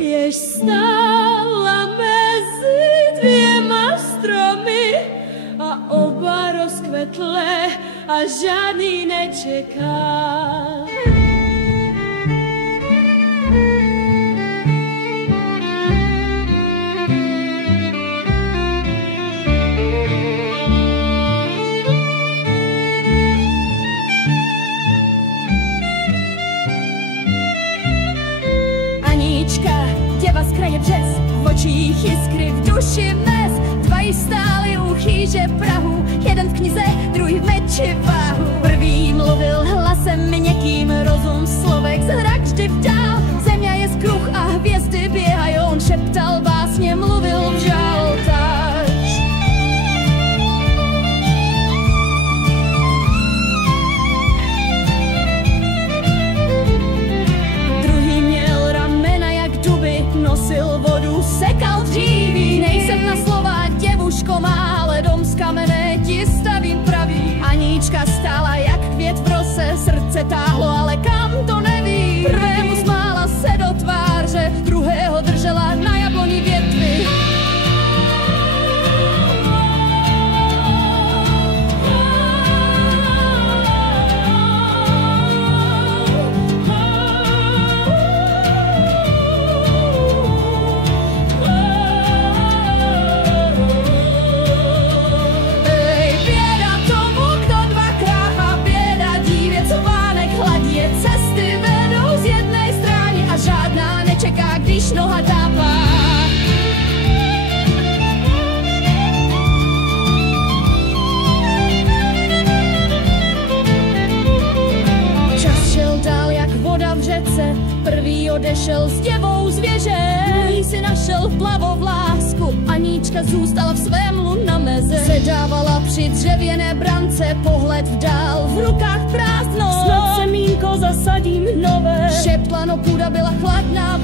jež stála mezi dvěma stromy a oba rozkvetlé a žádný nečeká. Děva z kraje břez, v očích jiskry, v duši mes. Dva jí stáli u chýže prahu, jeden v knize, druhý v meči váhu. Prvý mluvil hlasem měkkým, rozum slovek zrak vždy vdál. Země je skruch a hvězdy běhají, on šeptal básně, mluvil v žaltách. Nosil vodu, sekal dříví. Nejsem na slova děvuško má, ale dom z kamene ti stavím pravý. Aníčka stála jak květ v rose, srdce táhlo, ale kam to neví. Prvému smála se do tváře, druhého držela na jabloni větvi. Když noha tápá. Čas šel dál jak voda v řece, prvý odešel s děvou z věže. Druhý si našel plavou lásku, Aníčka zůstala v svém lunameze. Sedávala při dřevěné brance, pohled vdál, v rukách prázdno. Snad semínko zasadím nové. Šeptla, no půda byla chladná.